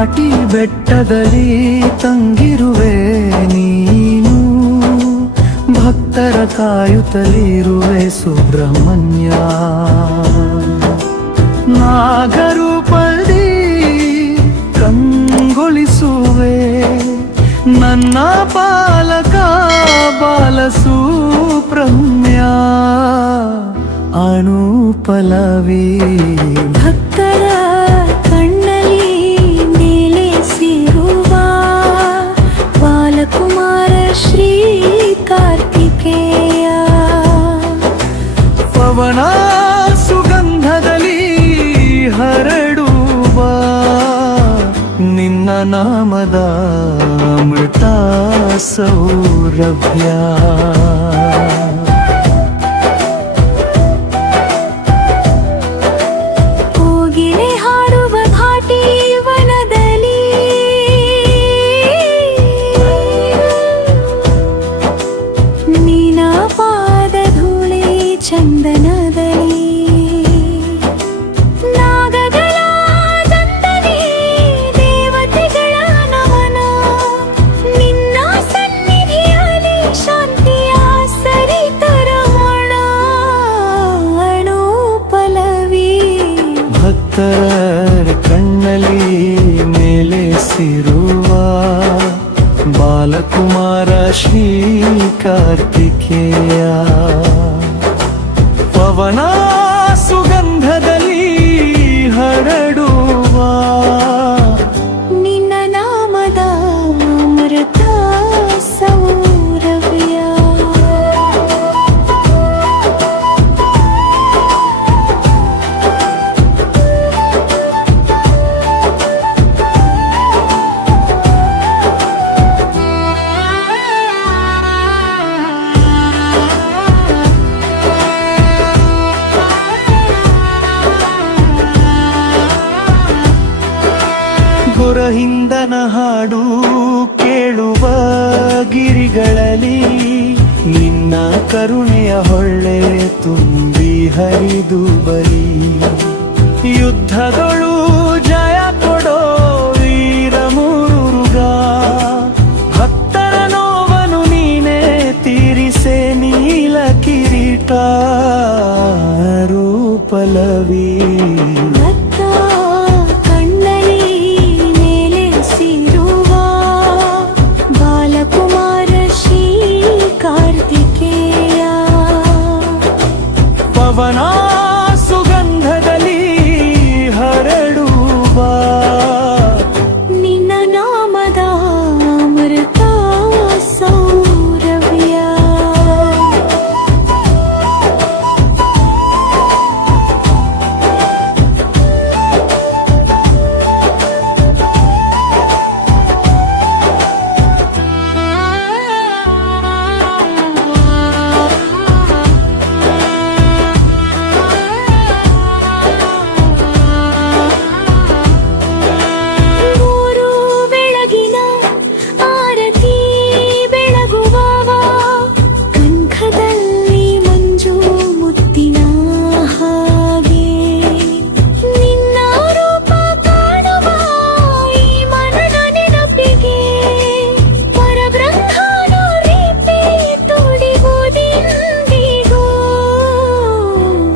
ಘಾಟಿ ಬೆಟ್ಟದಲ್ಲಿ ತಂಗಿರುವೆ ನೀನು, ಭಕ್ತರ ಕಾಯುತ್ತಲಿರುವೆ ಸುಬ್ರಹ್ಮಣ್ಯ. ನಾಗರೂಪದಿ ಕಂಗೊಳಿಸುವೆ ನನ್ನ ಪಾಲಕ ಬಾಲಸುಬ್ರಹ್ಮಣ್ಯ. ಅನುಪಲವಿ ಭಕ್ತರ ಕಣ್ಣಲ್ಲಿ ನೆಲೆಸಿರುವ ಬಾಲಕುಮಾರ ಶ್ರೀ ಕಾರ್ತಿಕೇಯ. ಪವನ ಸುಗಂಧದಲ್ಲಿ ಹರಡುವ ನಿನ್ನ ನಾಮದ ಅಮೃತ ಸೌರಭ್ಯ. ಚಂದನದಲ್ಲಿ ನಾಗಗಳ ದಂಡನೆ ದೇವತೆಗಳ ನಮನ, ನಿನ್ನ ಸನ್ನಿಧಿಯಲ್ಲಿ ಶಾಂತಿಯ ಸರಿತರಮಣ. ಅನುಪಲವಿ ಭಕ್ತರ ಕಣ್ಣಲ್ಲಿ ಮೇಲೆಸಿರುವ ಬಾಲಕುಮಾರ ಶ್ರೀ ಕಾರ್ತಿಕೇಯ. ಪವನ ಸುಗಂಧದಲ್ಲಿ ಹರಡುವ ನಿನ್ನ ನಾಮದ ಅಮೃತ ಸೌರಭ್ಯ. ಗುರಹಿಂದನ ಹಾಡು ಕೇಳುವ ಗಿರಿಗಳಲ್ಲಿ ನಿನ್ನ ಕರುಣೆಯ ಹೊಳ್ಳೆ ತುಂಬಿ ಹರಿದು ಬರಿ. ಯುದ್ಧಗಳು ಜಯ ಕೊಡೋ ವೀರ ಮುರುಗ, ಭಕ್ತರ ನೋವನು ನೀನೇ ತೀರಿಸೆ ನೀಲ ಕಿರೀಟ. ರೂಪಲವಿ ಪವನ ಸುಗಂಧದಲ್ಲಿ ಹರಡುವ ನಿನ್ನ ನಾಮದ ಅಮೃತ ಸೌರಭ್ಯ.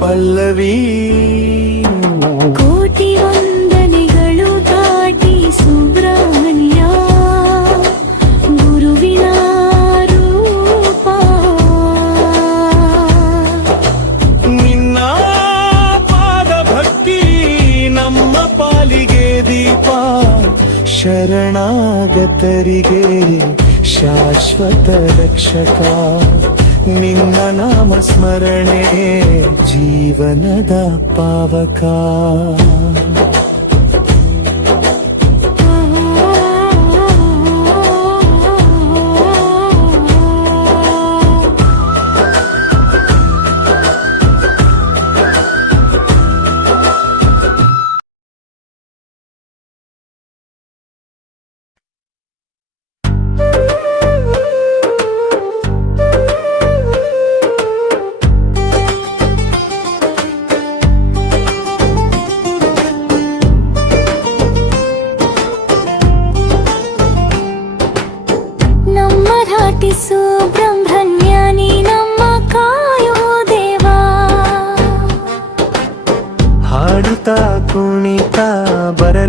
ಪಲ್ಲವಿ ಕೋಟಿ ವಂದನೆಗಳು ದಾಟಿ ಸುಬ್ರಹ್ಮಣ್ಯ, ಗುರುವಿನ ರೂಪ. ನಿನ್ನ ಪಾದ ಭಕ್ತಿ ನಮ್ಮ ಪಾಲಿಗೆ ದೀಪ, ಶರಣಾಗತರಿಗೆ ಶಾಶ್ವತ ರಕ್ಷಕ. ನಿನ್ನ ನಾಮ ಸ್ಮರಣೆ ಜೀವನದ ಪಾವಕ.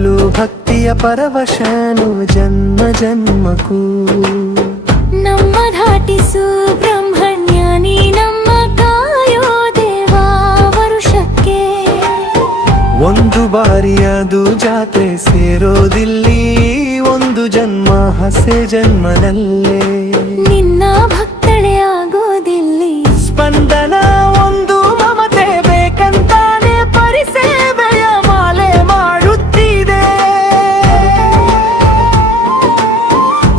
ಬರಲು ಭಕ್ತಿಯ ಪರವಶನು ಜನ್ಮ ಜನ್ಮಕ್ಕೂ ನಮ್ಮ ದಾಟಿಸು ಬ್ರಹ್ಮಣ್ಯನಿ ನಮ್ಮ ಕಾಯೋ ದೇವಾ ವರುಷಕ್ಕೆ ಒಂದು ಬಾರಿ ಅದು ಜಾತ್ರೆ ಸೇರೋದಿಲ್ಲಿ ಒಂದು ಜನ್ಮ ಹಸೆ ಜನ್ಮದಲ್ಲೇ ನಿನ್ನ ಭಕ್ತಳೆ ಆಗೋದಿಲ್ಲಿ ಸ್ಪಂದನ ಒಂದು ಮಮತೆ ಬೇಕಂತಾನೆ ಪರಿಸೇವೆಯ ಮಾಲೆ ಮಾಡುತ್ತಿದೆ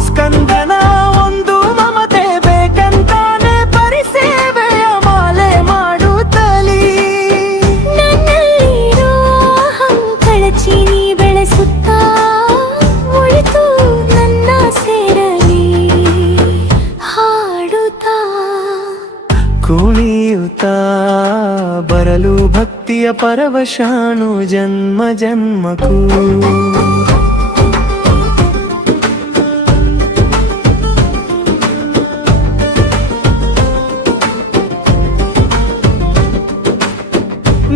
ಸ್ಕಂದನ ಒಂದು ಮಮತೆ ಬೇಕಂತಾನೆ ಪರಿಸೇವೆಯ ಮಾಲೆ ಮಾಡುತ್ತಲಿ ನನ್ನಲ್ಲಿರೋ ಅಹಂ ಕಳಚಿ ನೀ ಬೆಳೆಸುತ್ತಾ ಉಳಿತು ನನ್ನ ಸೇರಲಿ ಹಾಡುತ್ತಾ ಕುಣಿಯುತ್ತಾ ಬರಲು ಭಕ್ತಿಯ ಪರವಶಾನು ಜನ್ಮ ಜನ್ಮಕ್ಕೂ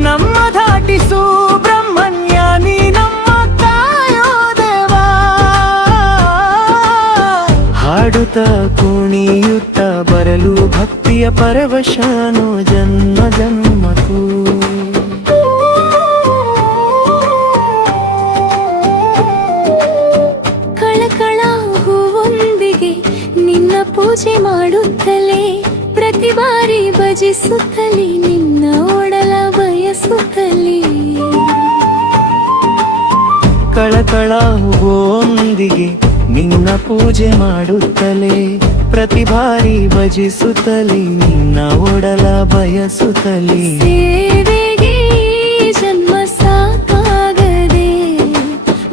ನಮ್ಮ ದಾಟಿಸು ಬ್ರಹ್ಮಣ್ಯನಿ ನಮ್ಮ ಕಾಯೋ ದೇವಾ ಹಾಡುತ್ತ ಕುಣಿಯುತ್ತ ಬರಲು ಭಕ್ತಿಯ ಪರವಶಾನು ಜನ್ಮ ಜನ್ಮಕ್ಕೂ ಕಳಕಳ ಹೂವೊಂದಿಗೆ ನಿನ್ನ ಪೂಜೆ ಮಾಡುತ್ತಲೇ ಪ್ರತಿ ಬಾರಿ ಭಜಿಸುತ್ತಲೇ ನಿನ್ನ ಒಡಲ ಬಯಸುತ್ತಲೇ ಕಳಕಳ ಹೂವೊಂದಿಗೆ ನಿನ್ನ ಪೂಜೆ ಮಾಡುತ್ತಲೇ ಪ್ರತಿ ಬಾರಿ ಭಜಿಸುತ್ತಲೇ ನಿನ್ನ ಒಡಲ ಬಯಸುತ್ತಲೇ ಸೇವೆಗೆ ಜನ್ಮ ಸಾಕಾಗದೆ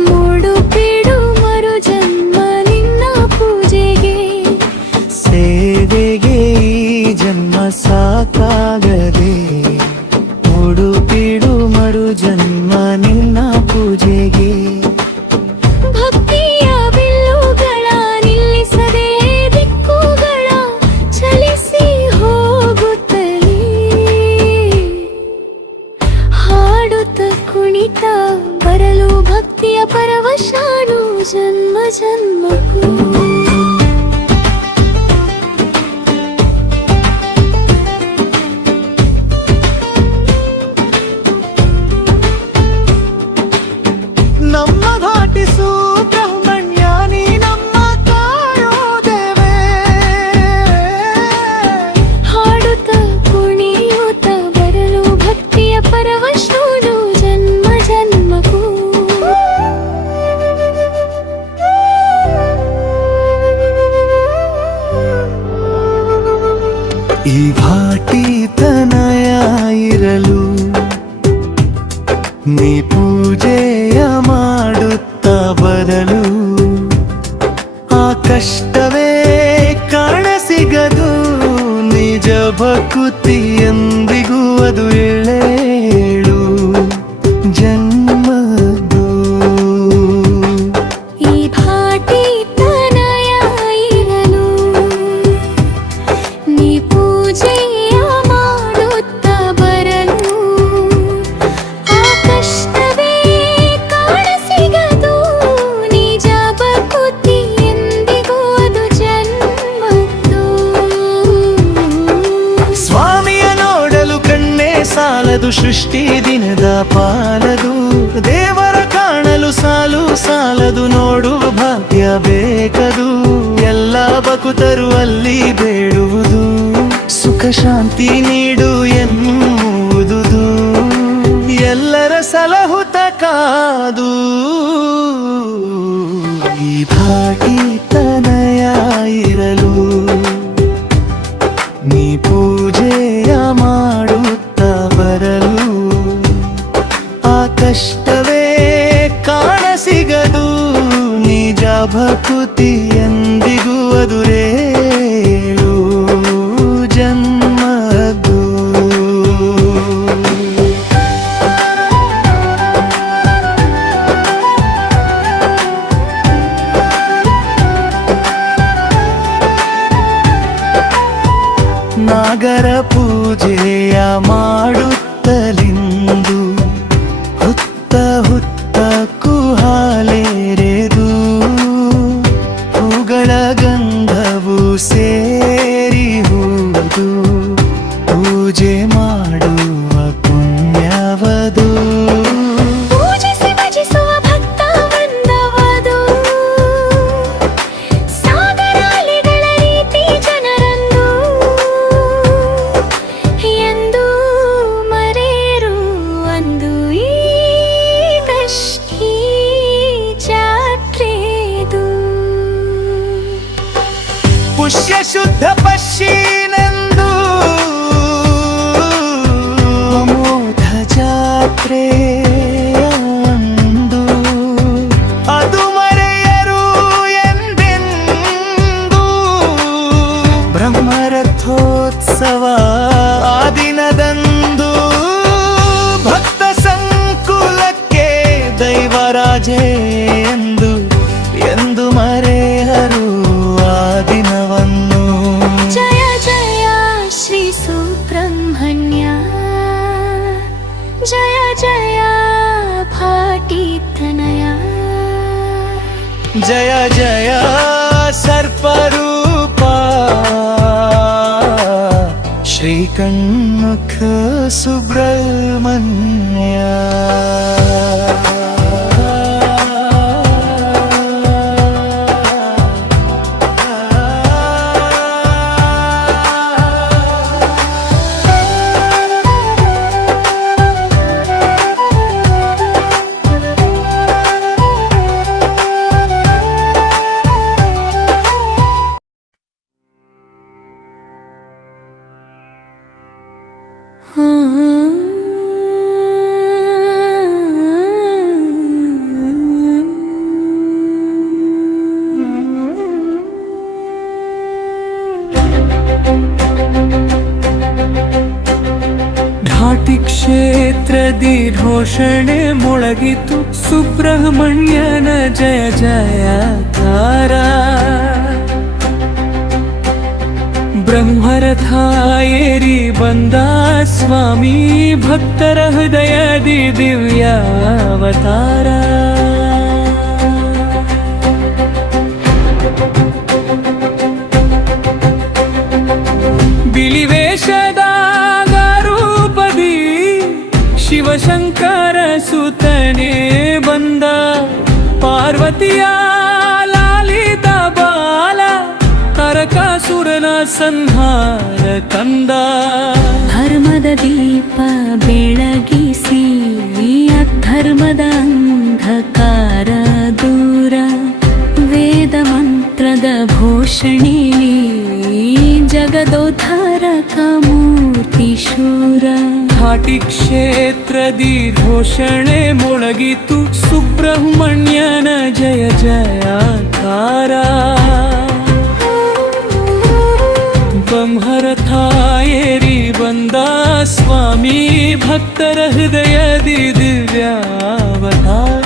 ಮೂಡು ಬಿಡು ಮರು ಜನ್ಮ ನಿನ್ನ ಪೂಜೆಗೆ ಸೇವೆಗೆ ಈ ಜನ್ಮ ಸಾಕಾಗದೆ ಬಿಡು ಮರು ಜನ್ಮ ನಿನ್ನ ಪೂಜೆಗೆ ಭಕ್ತಿಯ ಬಿಲ್ಲುಗಳ ನಿಲ್ಲಿಸದೆ ದಿಕ್ಕುಗಳ ಚಲಿಸಿ ಹೋಗುತ್ತಲೇ ಹಾಡುತ್ತ ಕುಣಿತ ಬರಲು ಭಕ್ತಿಯ ಪರವಶಾನು ಜನ್ಮ ಜನ್ಮಕ್ಕೂ ನಮ್ಮ ಘಾಟಿಸು ಬ್ರಹ್ಮಣ್ಯನಿ ನಮ್ಮ ಕಾಯೋ ದೇವೇ ಹಾಡುತ್ತ ಕುಣಿಯುತ್ತ ಬರಲು ಭಕ್ತಿಯ ಪರವಶಾನು ಜನ್ಮ ಜನ್ಮಕ್ಕೂ ಈ ಘಾಟಿ ತನಯ ಇರಲು ನೀ ಪೂಜೆಯ ಮಾಡುತ್ತ ಬರಲು ಆ ಕಷ್ಟವೇ ಕಾಣ ಸಿಗದು ನಿಜ ಭಕುತಿ ಎಂದಿಗೂ ಅದು ಎಳೇಳು ಜನ್ಮದು ಈ ಭಾಟಿ ತನಯ ಇರಲು ನೀ ಪೂಜೆಯ ಮಾಡುತ್ತ ಬರಲು ಆ ಕಷ್ಟವೇ ಕಾಣ ಸಿಗದು ನಿಜ ಭಕುತಿ ಎಂದಿಗೂ ಅದು ಜನ್ಮದ್ದು ಸ್ವಾಮಿಯ ನೋಡಲು ಕಣ್ಣೇ ಸಾಲದು ಸೃಷ್ಟಿ ದಿನದ ಪಾಲದು ದೇವರ ಕಾಣಲು ಸಾಲದು ನೋಡುವ ಭಾಗ್ಯ ಬೇಕದು ಎಲ್ಲ ಭಕುತರು ಅಲ್ಲಿ ಬೇಡುವುದು ಸುಖ ಶಾಂತಿ ನೀಡು ಎನ್ನುವುದು ಎಲ್ಲರ ಸಲಹುತ ಕಾದು ಈ ಭಾಟಿ ತನಯ ಇರಲು ನೀ ಪೂಜೆಯ ಮಾಡುತ್ತ ಬರಲು ಆ ಕಷ್ಟವೇ ಕಾಣ ಸಿಗದು ನಿಜ ಭಕುತಿ ಎಂದಿಗೂ ಅದುರೇಳು ಜನ್ಮದು ನಾಗರ ಪೂಜೆಯ ಮಾಡುತ್ತಲಿಂದು ಹುತ್ತ ಹುತ್ತಕ್ಕೂ ಶುದ್ಧ ಪಶ್ಚಿನೆಂದು ಅಮೋಘ ಜಾತ್ರೆ ಅಂದು ಅದು ಮರೆಯರು ಎಂದೆಂದು ಬ್ರಹ್ಮರಥೋತ್ಸವ ಆ ದಿನದಂದು ಭಕ್ತ ಸಂಕುಲಕ್ಕೆ ದೈವರಾಜೆ ಎಂದು ಮರೆಯರು ಆ ದಿನವನ್ನು. ಜಯ ಜಯ ಶ್ರೀ ಸುಬ್ರಹ್ಮಣ್ಯ, ಜಯ ಜಯ ಭಾಟಿತನಯ, ಜಯ ಜಯ ಸರ್ಪರೂಪ ಶ್ರೀ ಕಣ್ಮುಖ ಸುಬ್ರಹ್ಮಣ್ಯ. ಘಾಟಿ ಕ್ಷೇತ್ರದಿ ಘೋಷಣೆ ಮೊಳಗಿತು ಸುಬ್ರಹ್ಮಣ್ಯನ ಜಯ ಜಯಕಾರ. ಬ್ರಹ್ಮರಥ ಏರಿ ಬಂದ ಸ್ವಾಮಿ ಭಕ್ತರ ಹೃದಯದಿ ದಿವ್ಯಾವತಾರ. ಬಿಳಿವೇಷದ ರೂಪದಿ ಶಿವಶಂಕರ ಸುತನೇ ಬಂದ. ಪಾರ್ವತಿಯ ಲಾಲಿತ ಬಾಲ ತಾರಕಾಸುರನ ಸಂಹಾರ ತಂದ. ಧರ್ಮದ ದೀಪ ಬೆಳಗಿಸಿ ಅಧರ್ಮದ ಅಂಧಕಾರ ದೂರ. ವೇದ ಮಂತ್ರದ ಘೋಷಣೆಯಲ್ಲಿ ಜಗದೋದ್ಧಾರಕ ಮೂರ್ತಿ ಶೂರ. ಘಾಟಿ ಕ್ಷೇತ್ರದಿ ಘೋಷಣೆ ಮೊಳಗಿತು ಸುಬ್ರಹ್ಮಣ್ಯನ ಜಯ ಜಯಕಾರ. ಬ್ರಹ್ಮರಥ ಏರಿ ಬಂದ ಸ್ವಾಮಿ ಭಕ್ತರ ಹೃದಯದಿ ದಿವ್ಯಾವತಾರ.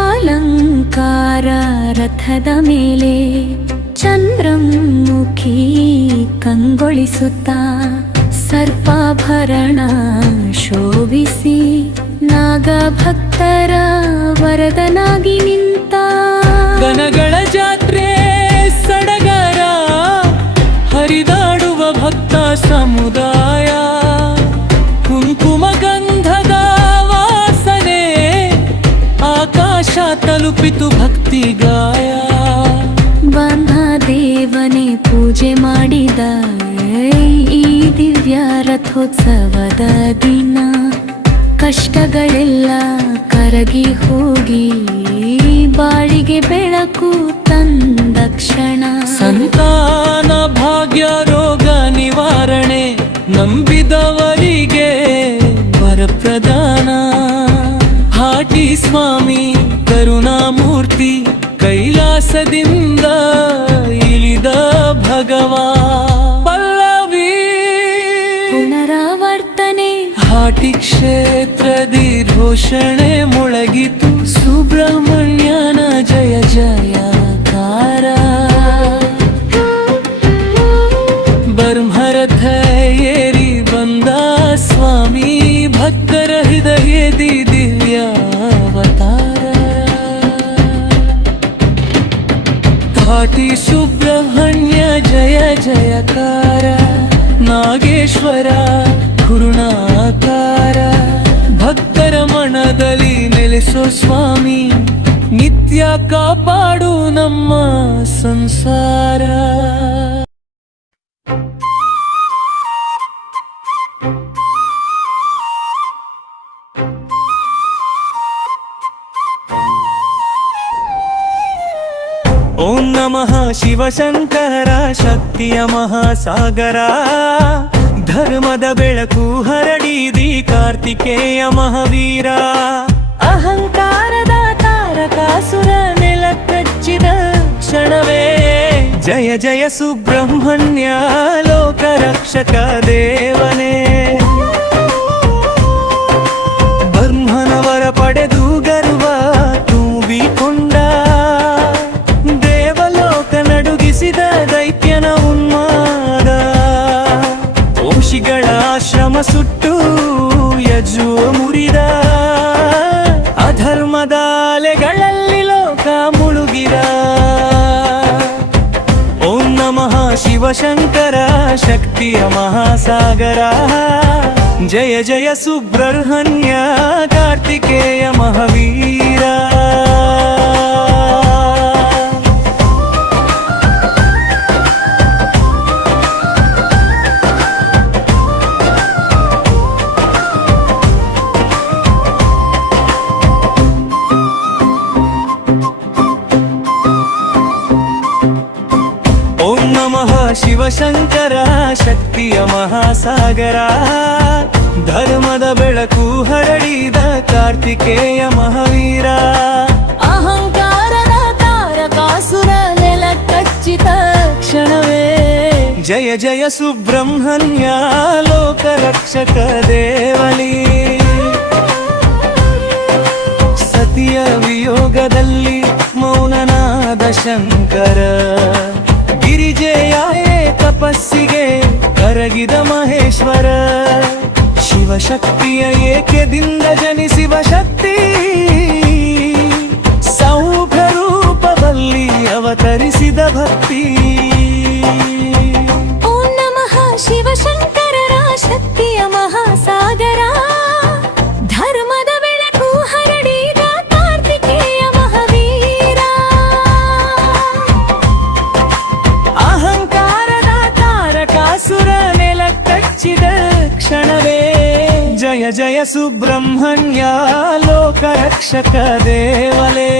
ಅಲಂಕಾರ ರಥದ ಮೇಲೆ ಚಂದ್ರಮುಖಿ ಕಂಗೊಳಿಸುತ್ತಾ ಸರ್ಪಾಭರಣ ಶೋಭಿಸಿ ನಾಗಭಕ್ತರ ವರದನಾಗಿ ನಿಂತ. ದನಗಳ ಜಾತ್ರೆ ಸಡಗರ ಹರಿದಾಡುವ ಭಕ್ತ ಸಮುದಾಯ. ಕುಂಕುಮ ಗಂಧದ ವಾಸನೆ ಆಕಾಶ ತಲುಪಿತು ಭಕ್ತಿ ಗಾಯ. ಬಂಧ ದೇವನೇ ಪೂಜೆ ಮಾಡಿದ ಈ ದಿವ್ಯ ರಥೋತ್ಸವದ ದಿನ. ಕಷ್ಟಗಳೆಲ್ಲ ಕರಗಿ ಹೋಗಿ ಬಾಳಿಗೆ ಬೆಳಕು ತಂದ ಕ್ಷಣ. ಸಂತಾನ ಭಾಗ್ಯ ರೋಗ ನಿವಾರಣೆ ನಂಬಿದವರಿಗೆ ವರಪ್ರದಾನ. ಘಾಟಿ ಸ್ವಾಮಿ ಕರುಣಾಮೂರ್ತಿ ಕೈಲಾಸದಿಂದ ಇಳಿದ ಭಗವಾ. ಪಲ್ಲವಿ ಪುನರಾವರ್ತನೆ ಘಾಟಿ ಕ್ಷೇತ್ರದಿ ಘೋಷಣೆ ಮೊಳಗಿತು ಸುಬ್ರಹ್ಮಣ್ಯನ ಜಯ ಜಯಕಾರ. ಬ್ರಹ್ಮರಥ ಏರಿ ಬಂದ ಸ್ವಾಮಿ ಭಕ್ತರ ಹೃದಯದಿ ದಿವ್ಯಾವತಾರ. ಘಾಟಿ ಸುಬ್ರಹ್ಮಣ್ಯ ಜಯ ಜಯಕಾರ. ನಾಗೇಶ್ವರ ಕರುಣಾಕಾರ ಭಕ್ತ ನಡೆಸೋ ಸ್ವಾಮಿ, ನಿತ್ಯ ಕಾಪಾಡು ನಮ್ಮ ಸಂಸಾರ. ಓಂ ನಮಃ ಶಿವಶಂಕರ ಶಕ್ತಿಯ ಮಹಾಸಾಗರ, ಧರ್ಮದ ಬೆಳಕು ಹರಡಿದಿ ಕಾರ್ತಿಕೇಯ ಮಹಾವೀರ. ಅಹಂಕಾರದ ತಾರಕಾಸುರ ನೆಲ ಕಚ್ಚಿದ ಕ್ಷಣವೇ ಜಯ ಜಯ ಸುಬ್ರಹ್ಮಣ್ಯ ಲೋಕ ರಕ್ಷಕ ದೇವನೇ. ಬ್ರಹ್ಮನವರ ಪಡೆದು ಗರ್ವ ತುಂಬಿಕೊಂಡ, ದೇವಲೋಕ ನಡುಗಿಸಿದ ದೈತ್ಯನ ಉನ್ಮಾದ. ಓಶಿಗಳ ಆಶ್ರಮ ಸುಟ್ಟು ಯಜುವ ಮುರಿದ, ಅಧರ್ಮದ ಅಲೆಗಳಲ್ಲಿ ಲೋಕ ಮುಳುಗಿದ. ಓಂ ನಮಃ ಶಿವಶಂಕರ ಶಕ್ತಿಯ ಮಹಾಸಾಗರ, ಜಯ ಜಯ ಸುಬ್ರಹ್ಮಣ್ಯ ಕಾರ್ತಿಕೇಯ ಮಹಾವೀರ. ಓಂ ನಮಃ ಶಿವಶಂಕರ ಶಕ್ತಿಯ ಮಹಾಸಾಗರ, ಧರ್ಮದ ಬೆಳಕು ಹರಡಿದ ಕಾರ್ತಿಕೇಯ ಮಹಾವೀರ. ಅಹಂಕಾರದ ತಾರಕಾಸುರ ನೆಲ ಕಚ್ಚಿದ ಕ್ಷಣವೇ ಜಯ ಜಯ ಸುಬ್ರಹ್ಮಣ್ಯ ಲೋಕ ರಕ್ಷಕ ದೇವಲಿ. ಸತಿಯ ವಿಯೋಗದಲ್ಲಿ ಮೌನನಾದ ಶಂಕರ, ಗಿರಿಜೆಯ ತಪಸ್ಸಿಗೆ ಕರಗಿದ ಮಹೇಶ್ವರ. ಶಿವಶಕ್ತಿಯ ಏಕ್ಯದಿಂದ ಜನಿಸಿವ ಶಕ್ತಿ, ಸೌಭ್ಯ ರೂಪದಲ್ಲಿ ಅವತರಿಸಿದ ಭಕ್ತಿ. ಓಂ ನಮಃ ಶಿವಶಂಕರರ ಶಕ್ತಿಯ ಮಹಾಸಾಗರ, ಧರ್ಮದ ಬೆಳಕು ಹರಡಿದ ಕಾರ್ತಿಕೇಯ ಮಹಾವೀರ. ಅಹಂಕಾರದ ತಾರಕಾಸುರ ನೆಲ ಕಚ್ಚಿದ ಕ್ಷಣವೇ ಜಯ ಜಯ ಸುಬ್ರಹ್ಮಣ್ಯ ಲೋಕ ರಕ್ಷಕ ದೇವಲೇ.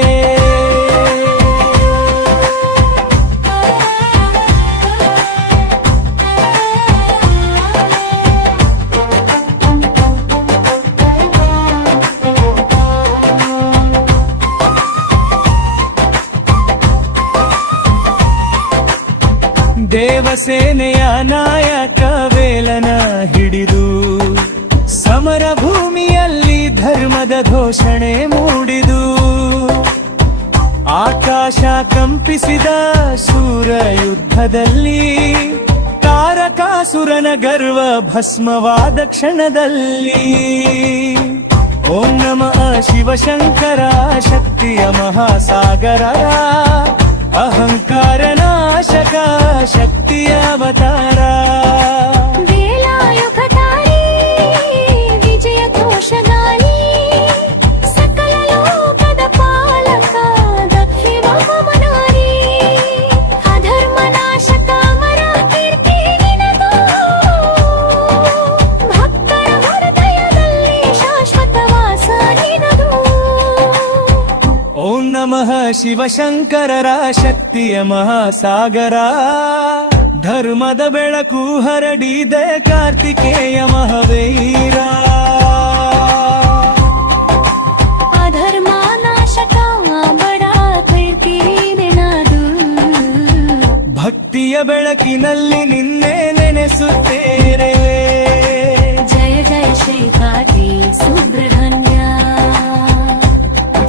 ದೇವಸೇನೆಯ ನಾಯಕ ವೇಲನ ಹಿಡಿದು, ಸಮರ ಭೂಮಿಯಲ್ಲಿ ಧರ್ಮದ ಘೋಷಣೆ ಮೂಡಿದು. ಆಕಾಶ ಕಂಪಿಸಿದ ಸೂರ ಯುದ್ಧದಲ್ಲಿ, ತಾರಕಾಸುರನ ಗರ್ವ ಭಸ್ಮವಾದ ಕ್ಷಣದಲ್ಲಿ. ಓಂ ನಮಃ ಶಿವಶಂಕರ ಶಕ್ತಿಯ ಮಹಾಸಾಗರ, ಅಹಂಕಾರ ನಾಶಕ ಶಕ್ತಿಯ ಅವತಾರ. ವೇಲಾಯುಧಧಾರಿ ವಿಜಯ ಘೋಷಗಾನಿ, ಸಕಲ ಲೋಕದ ಪಾಲಕ ದಕ್ಷಿಣಾಮನಾರಿ. ಅಧರ್ಮ ನಾಶಕ ಅಮರ ಕೀರ್ತಿ ನಿನದು, ಭಕ್ತರ ಹೃದಯದಲ್ಲಿ ಶಾಶ್ವತ ವಾಸ ನಿನದು. ಓಂ ನಮಃ ಶಿವಶಂಕರರ ಶಕ್ತಿಯ ಮಹಾಸಾಗರ, ಧರ್ಮದ ಬೆಳಕು ಹರಡಿದ ಕಾರ್ತಿಕೇಯ ಮಹಾವೀರ. ಅಧರ್ಮ ನಾಶಕ ಬಡ ಕೀರ್ತಿ ನಿನದು, ಭಕ್ತಿಯ ಬೆಳಕಿನಲ್ಲಿ ನಿನ್ನೆ ನೆನೆಸುತ್ತೇನೆ. ಜಯ ಜಯ ಶ್ರೀ ಕಾರ್ತಿ ಸುಬ್ರಹ್ಮಣ್ಯ,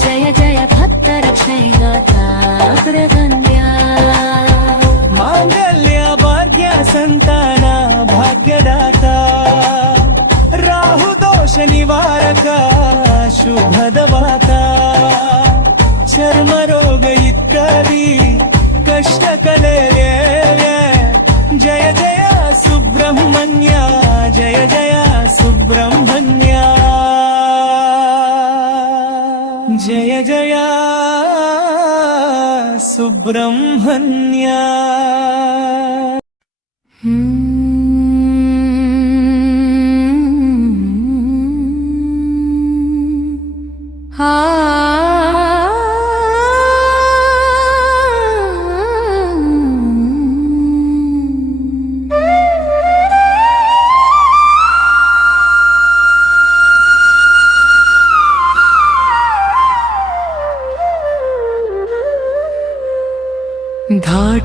ಜಯ ಜಯ ಭಕ್ತರ ಕ್ಷಯಗಾತ ಅಗ್ರಗಣ್ಯ. ಮಾಂಗಲ್ಯ ಭಾಗ್ಯ ಸಂತಾನ ಭಾಗ್ಯದಾತ, ರಾಹು ದೋಷ ನಿವಾರಕ ಶುಭದ ವಾತ. ಚರ್ಮ ರೋಗ ಇತ್ಯಾದಿ ಕಷ್ಟ ಕಲೆಯೇ. ಜಯ ಜಯ ಸುಬ್ರಹ್ಮಣ್ಯ, ಜಯ ಜಯ ಸುಬ್ರಹ್ಮಣ್ಯ.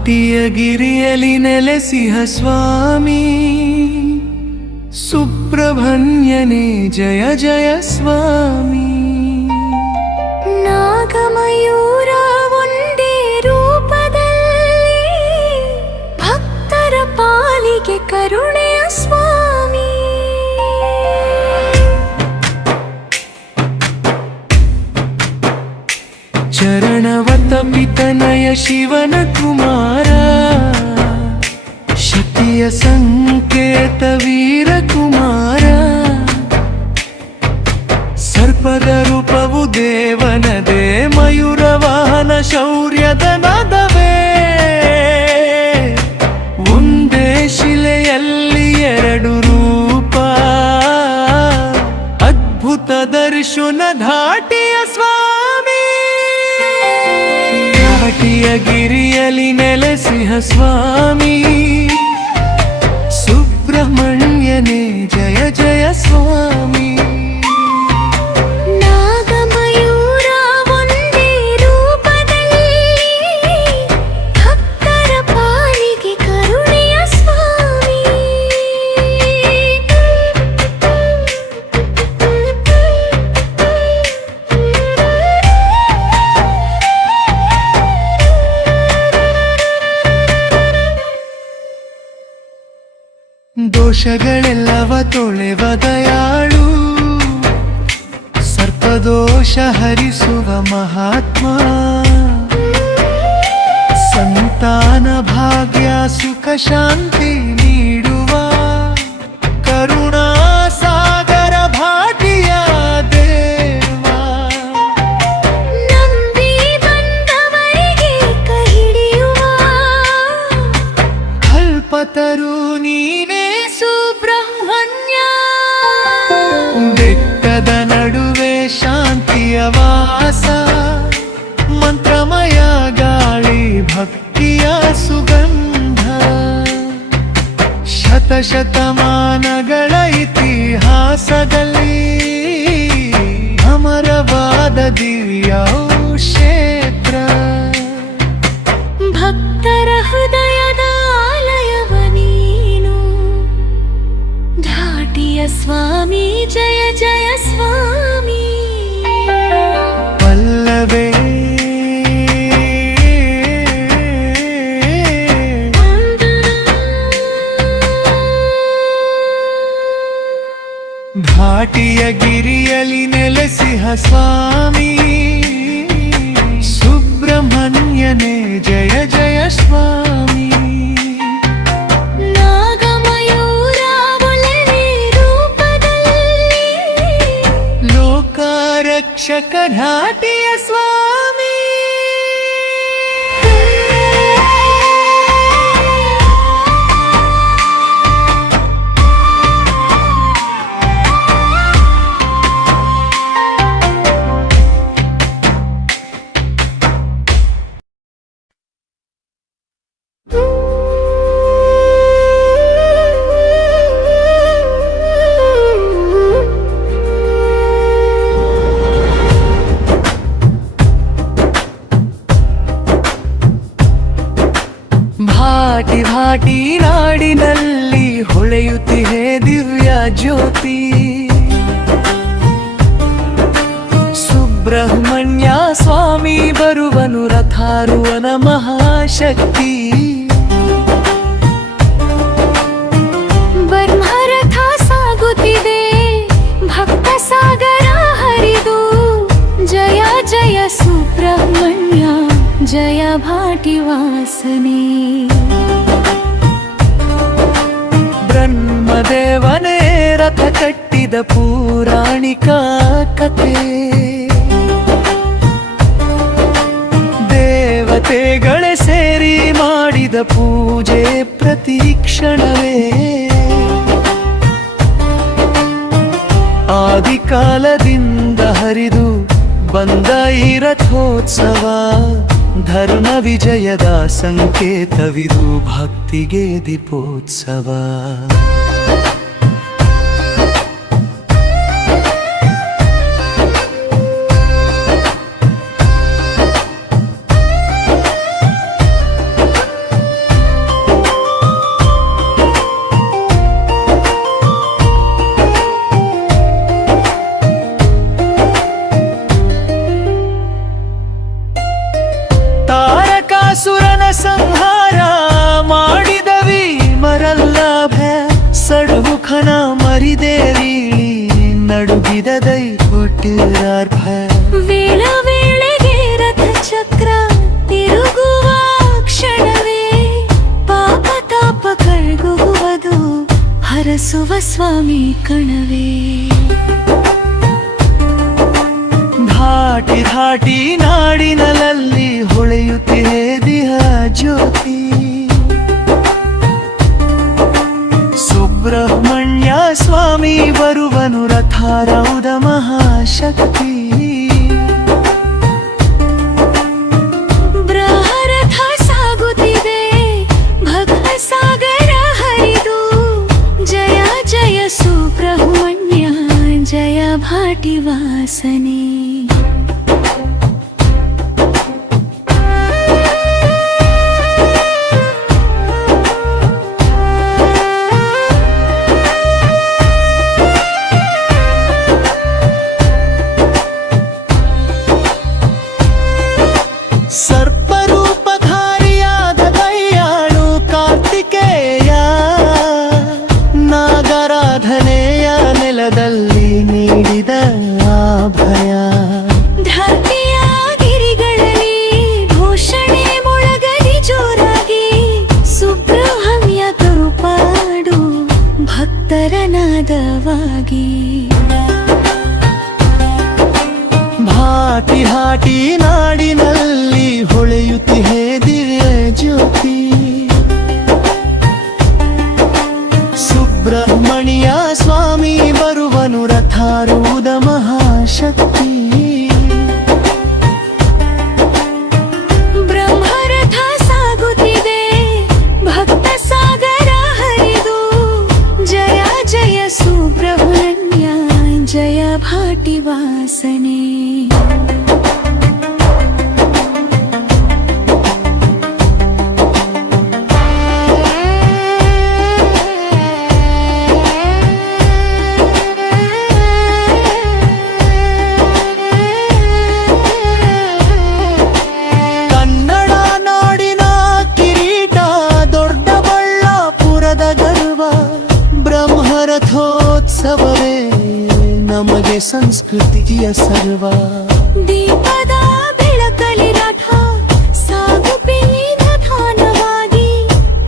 ಘಾಟಿಯ ಗಿರಿಯಲಿ ನೆಲೆಸಿಹ ಸ್ವಾಮಿ ಸುಬ್ರಹ್ಮಣ್ಯನೇ ಜಯ ಜಯ ಸ್ವಾಮಿ. ನಾಗಮಯೂರ ಒಂದೇ ರೂಪದಲ್ಲಿ ಭಕ್ತರ ಪಾಲಿಗೆ ಕರುಣೆಯ ಸ್ವಾಮಿ. ಚರಣವತ ಪಿತನಯ ಶಿವನ ಕುಮಾರ ಶಕ್ತಿಯ ಸಂಕೇತ ವೀರ ಕುಮಾರ. ಸರ್ಪದ ರೂಪವು ದೇವನದೇ ಮಯೂರ ವಾಹನ ಶೌರ್ಯದ ನಾದವೇ. ಒಂದೇ ಶಿಲೆಯಲ್ಲಿ ಎರಡು ರೂಪ ಅದ್ಭುತ ದರ್ಶನ ಘಾಟಿಯ ಸ್ವಾಮಿ. ಘಾಟಿಯ ಗಿರಿಯಲಿ ನೆಲೆಸಿಹ ಸ್ವಾಮಿ ಸುಬ್ರಹ್ಮಣ್ಯನೇ ಜಯ ಜಯ ಸ್ವಾಮಿ. ನಾಗಮಯೂರ ಒಂದೇ ರೂಪದಲ್ಲಿ ಭಕ್ತರ ಪಾಲಿಗೆ ಕರುಣೆಯ ಸ್ವಾಮಿ. ದೋಷಗಳೆಲ್ಲವ ತೊಳೆವ ದಯಾಳು ಸರ್ಪದೋಷ ಹರಿಸುವ ಮಹಾತ್ಮ. ಸಂತಾನ ಭಾಗ್ಯ ಸುಖ ಶಾಂತಿ ನೀಡುವ ಕರುಣಾ ಸಾಗರ ಭಾಟಿಯ ದೇವ. ನಂಬಿ ಬಂದವರಿಗೆ ಕೈ ಹಿಡಿಯುವ ಕಲ್ಪತರು ನೀನೇ ಸುಬ್ರಹ್ಮಣ್ಯ. ಬೆಟ್ಟದ ನಡುವೆ ಶಾಂತಿಯ ವಾಸ ಮಂತ್ರಮಯ ಗಾಳಿ ಭಕ್ತಿಯ ಸುಗಂಧ. ಶತಶತಮಾನಗಳ ಇತಿಹಾಸದಲ್ಲಿ ಅಮರವಾದ ದಿವ್ಯ ಕ್ಷೇತ್ರ. ಭಕ್ತರ ಹೃದಯದ ಆಲಯವ ನೀನು ಘಾಟಿಯ ಸ್ವಾಮಿ ಜಯ ಜಯ ಸ್ವಾಮಿ. ಪಲ್ಲವೇ ಘಾಟಿಯ ಗಿರಿಯಲಿ ನೆಲೆಸಿಹ ಸ್ವಾಮಿ ಸುಬ್ರಹ್ಮಣ್ಯನೇ ಜಯ ಜಯ ಸ್ವಾಮಿ. ನಾಗಮಯೂರ ಒಳ್ಳೆ ರೂಪದಲ್ಲಿ ಲೋಕರಕ್ಷಕ ಘಾಟಿಯ ಸ್ವಾಮಿ. ಭಾಟಿ ಭಾಟಿ ನಾಡಿನಲ್ಲಿ ಹೊಳೆಯುತ್ತಿಹೆ ದಿವ್ಯ ಜ್ಯೋತಿ. ಸುಬ್ರಹ್ಮಣ್ಯ ಸ್ವಾಮಿ ಬರುವನು ರಥಾರುವನ ಮಹಾಶಕ್ತಿ. ಬರ್ಮರಥ ಸಾಗುತ್ತಿದೆ ಭಕ್ತ ಸಾಗರ ಹರಿದು. ಜಯ ಜಯ ಸುಬ್ರಹ್ಮಣ್ಯ ಜಯ ಭಾಟಿ ವಾಸನೆ. ಬ್ರಹ್ಮದೇವನೇ ರಥ ಕಟ್ಟಿದ ಪೌರಾಣಿಕ ಕಥೆ. ದೇವತೆಗಳೇ ಸೇರಿ ಮಾಡಿದ ಪೂಜೆ ಪ್ರತಿಕ್ಷಣವೇ. ಆದಿಕಾಲದಿಂದ ಹರಿದು ಬಂದ ಈ ರಥೋತ್ಸವ ಧರ್ಮ ವಿಜಯದ ಸಂಕೇತವಿದು ಭಕ್ತಿಗೆ ದೀಪೋತ್ಸವ. ಷಡ್ಮುಖನ ಮರಿದೇವೀಳಿ ನಡುಗಿದದೈ ಹುಟ್ಟಿರಾರ್ಭ ವೇಳ ವೇಳೆಗೆ ರಥ ಚಕ್ರ ತಿರುಗುವ ಕ್ಷಣವೇ ಪಾಪ ತಾಪ ಕಳ್ಗುವುದು ಹರಸುವ ಸ್ವಾಮಿ ಕಣವೇ ಧಾಟಿ ಧಾಟಿ ನಾಡಿನಲಲ್ಲಿ ಹೊಳೆಯುತ್ತಿದೆ ದಿಹ ಜ್ಯೋತಿ ಸುಬ್ರಹ್ಮಣ್ಯ ಸ್ವಾಮಿ ಬರುವನು ರಥಾರೌಧ ಮಹಾಶಕ್ತಿ ಬೃಹರಥ ಸಾಗುತ್ತಿದೆ ಭಕ್ತ ಸಾಗರ ಹರಿದು ಜಯ ಜಯ ಸುಬ್ರಹ್ಮಣ್ಯ ಜಯ ಭಾಟಿ ವಾಸನೆ ಸರ್ಪರೂಪಧಾರಿಯಾದ ದಯ್ಯಾಳು ಕಾರ್ತಿಕೇಯ ನಾಗರಾಧನೆಯ ನೆಲದಲ್ಲಿ ನೀಡಿದ ಅಭಯ ಧರ್ತಿಯ ಗಿರಿಗಳಲ್ಲಿ ಘೋಷಣೆ ಮೊಳಗಲಿ ಜೋರಾಗಿ ಸುಬ್ರಹ್ಮಣ್ಯ ಕರುಪಾಡು ಭಕ್ತರ ನಾದವಾಗಿ ಭಾಟಿ ಹಾಟಿ ನಾಡಿನಲ್ಲಿ ಹೊಳೆಯುತ್ತಿದೆ ದಿವ್ಯ ಜ್ಯೋತಿ ಸುಬ್ರಹ್ಮಣ್ಯ ಸ್ವಾಮಿ ಬರುವನು ರಥಾರೂಢ ಮಹಾಶಕ್ತಿ ಬ್ರಹ್ಮರಥ ಸಾಗುತ್ತಿದೆ ಭಕ್ತ ಸಾಗರ ಹರಿದು ಜಯ ಜಯ ಸುಬ್ರಹ್ಮಣ್ಯ ಜಯ ಭಾಟಿ ವಾಸನೆ ಕನ್ನಡ ನಾಡಿನ ಕಿರೀಟ ದೊಡ್ಡಬಳ್ಳಾಪುರದ ಗರ್ವ ಬ್ರಹ್ಮರಥೋತ್ಸವವೇ ನಮಗೆ ಸಂಸ್ಕೃತಿಯ ಸರ್ವ ದೀಪದ ಬೆಳಕಲಿ ರಥ ಸಾಗುಪಿ ನಿಧಾನವಾಗಿ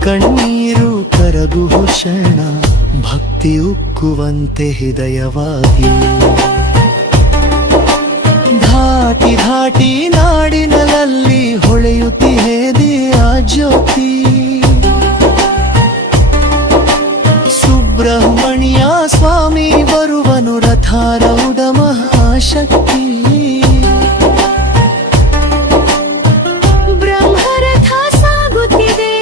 ಕಣ್ಣೀರು ಕರಗುವ ಕ್ಷಣ ಭಕ್ತಿ ಉಕ್ಕುವಂತೆ ಹೃದಯವಾಗಿ ಧಾಟಿ ಧಾಟಿ ನಾಡಿನಲ್ಲಿ ಹೊಳೆಯುತ್ತಿದೆ ದಿಯ ಜ್ಯೋತಿ ಸುಬ್ರಹ್ಮಣ್ಯ ಸ್ವಾಮಿ ಬರುವನು ರಥಾರೂಢ ಮಹಾಶಕ್ತಿ ಬ್ರಹ್ಮರಥ ಸಾಗುತ್ತಿದೆ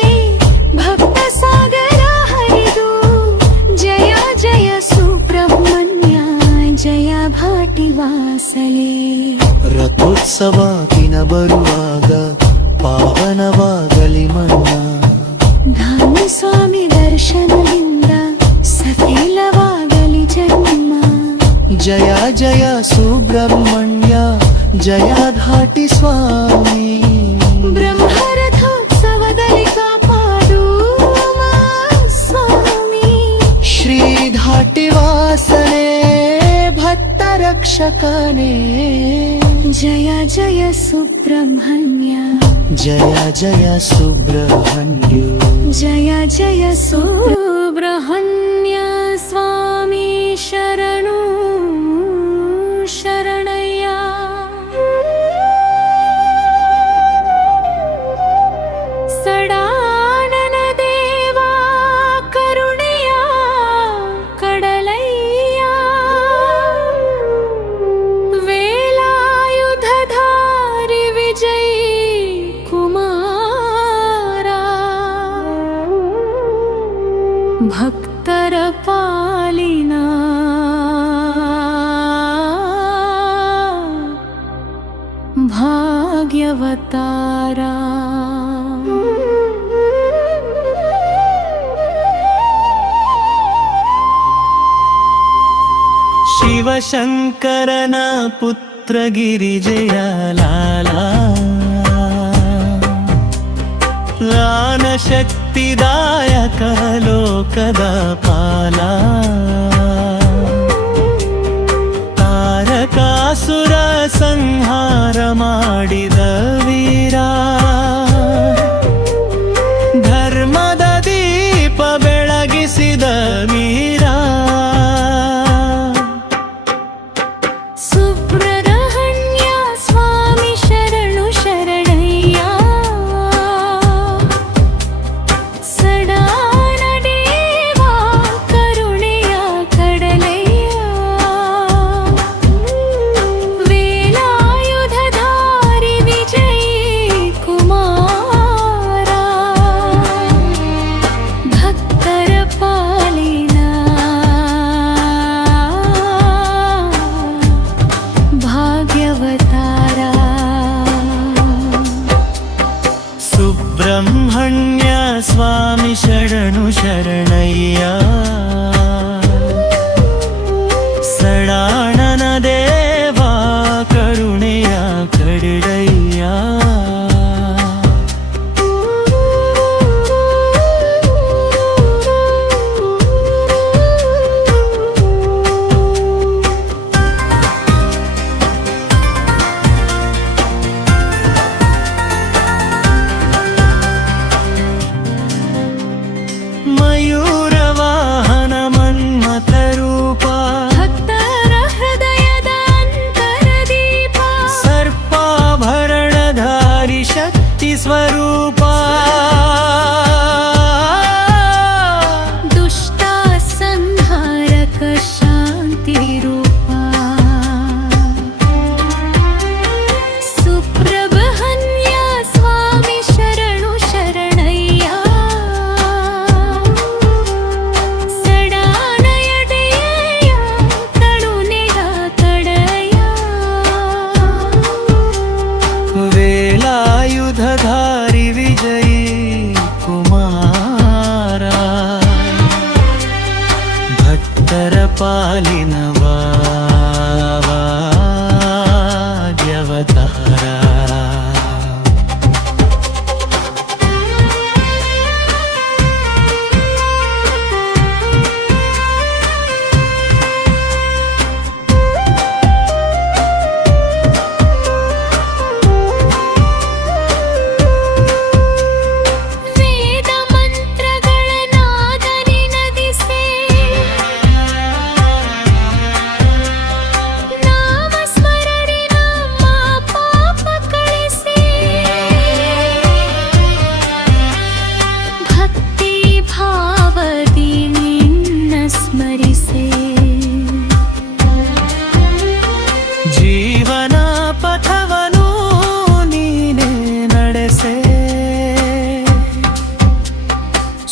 ಭಕ್ತ ಸಾಗರ ಹರಿದು ಜಯ ಜಯ ಸುಬ್ರಹ್ಮಣ್ಯ ಜಯ ಭಾಟಿ ವಾಸಲೆ ರಥೋತ್ಸವ ದಿನ ಬರುವಾಗ ಪಾವನವಾಗಲಿ ಮಣ್ಣ ಧಾಮ ಸ್ವಾಮಿ ದರ್ಶನದಿಂದ ಸಫಲವಾಗಲಿ ಜನ್ಮ ಜಯ ಜಯ ಸುಬ್ರಹ್ಮಣ್ಯ ಜಯ ಧಾಟಿ ಸ್ವಾಮಿ ಬ್ರಹ್ಮರಥೋತ್ಸವದಲ್ಲಿ ಕಾಪಾಡು ಸ್ವಾಮಿ ಶ್ರೀ ಧಾಟಿ ವಾಸನೆ ಭಕ್ತ ರಕ್ಷಕನೇ ಜಯ ಜಯ ಸುಬ್ರಹ್ಮಣ್ಯ ಜಯ ಜಯ ಸುಬ್ರಹ್ಮಣ್ಯ ಜಯ ಜಯ ಸುಬ್ರಹ್ಮಣ್ಯ ಸ್ವಾಮಿ ಶರಣು ಶರಣಯ್ಯ ಸಡಾನನ ದೇವಾ ಕರುಣೆಯ ಕಡಲಯ್ಯ ವೇಲಾಯುಧಧಾರಿ ವಿಜಯ್ ಕುಮಾರ ಭಕ್ತರ ಪಾಲಿನ ಭಾಗ್ಯವತಾರ ಶಿವಶಂಕರನ ಪುತ್ರ ಗಿರಿಜಯ ಲಾಲ ಲಾನ ಶಕ್ತಿ ಮುಕ್ತಿದಾಯಕ ಲೋಕದ ಪಾಲ ತಾರಕಾಸುರ ಸಂಹಾರ ಮಾಡಿದ ವೀರ ಧರ್ಮದ ದೀಪ ಬೆಳಗಿಸಿದ ವೀರ ಸುಬ್ರಹ್ಮಣ್ಯ ಸ್ವಾಮಿ ಶರಣು ಶರಣಯ್ಯ ಸಡಾನ ದೇವ ಕರುಣೆಯ ಕಡಲಯ್ಯ ವೇಲಾಯುಧಧಾರಿ ವಿಜಯೀ ಕುಮಾರ ಭಕ್ತರ ಪಾಲಿನ ಭಾಗ್ಯವತಾರ ಸುಬ್ರಹ್ಮಣ್ಯ ಸ್ವಾಮಿ ಶರಣು ಶರಣಯ್ಯ ಸಡಾಣನ ದೇವ ಕರುಣೆಯ ಕಡಲಯ್ಯ ಮಯೂರವಾಹನ ಮನ್ಮಥ ರೂಪ ಭಕ್ತರ ಹೃದಯದ ಅಂತರದೀಪ ಸರ್ಪಾಭರಣಧಾರಿ ಶಕ್ತಿ ಸ್ವರೂಪ ದುಷ್ಟ ಸಂಹಾರಕ ಶಾಂತಿ ರೂಪ ಸುಬ್ರಹ್ಮಣ್ಯ ಸ್ವಾಮಿ ಶರಣು ಶರಣಯ್ಯ ಸಡಾನಯಡೆಯ ಕರುಣೆಯ ಕಡಯ ವೇಲಾಯುಧಧಾರಿ ವಿಜಯೀ ಕುಮಾರ ಭಕ್ತರ ಪಾಲಿನ ಭಾಗ್ಯವತಾರ ವೇದ ಮಂತ್ರಗಳ ನಾದನಿ ನದಿಸೆ ನಾಮ ಸ್ಮರಣೆ ನಮ್ಮ ಪಾಪ ಕಳಿಸಿ ಭಕ್ತಿ ಭಾವದಿ ನಿನ್ನ ಸ್ಮರಿಸೆ ಜೀವನ ಪಥವನು ನೀನೇ ನಡೆಸೆ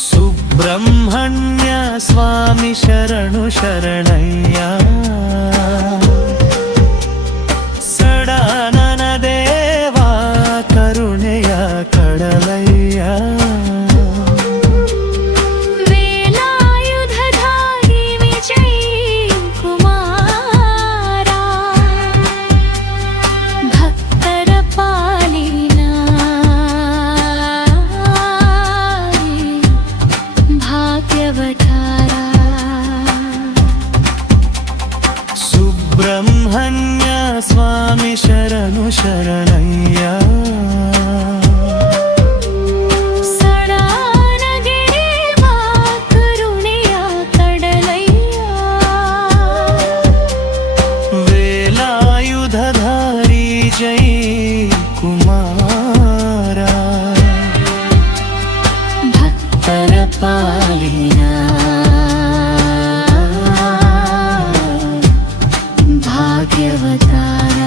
ಸುಬ್ರಹ್ಮಣ್ಯ ಸ್ವಾಮಿ ಶರಣು ಶರಣಯ್ಯ ಸಡಾನನ ದೇವ ಕರುಣೆಯ ಕಡಲಯ್ಯ ವೇಲಾಯುಧಧಾರಿ ವಿಜಯೀ ಕುಮಾರ ಭಕ್ತರ ಪಾಲಿನ ಭಾಗ್ಯವತಾರ ಸುಬ್ರಹ್ಮಣ್ಯ ಸ್ವಾಮಿ ಶರಣು ಶರಣಯ್ಯ ಸಡಾನಗೆರೆವ ಕರುಣೆಯ ಕಡಲಯ್ಯ ವೇಲಾಯುಧಧಾರಿ ಜೈ ಕುಮಾರ ಭಕ್ತರ ಪಾಲಿನ ಭಾಗ್ಯವತಾರ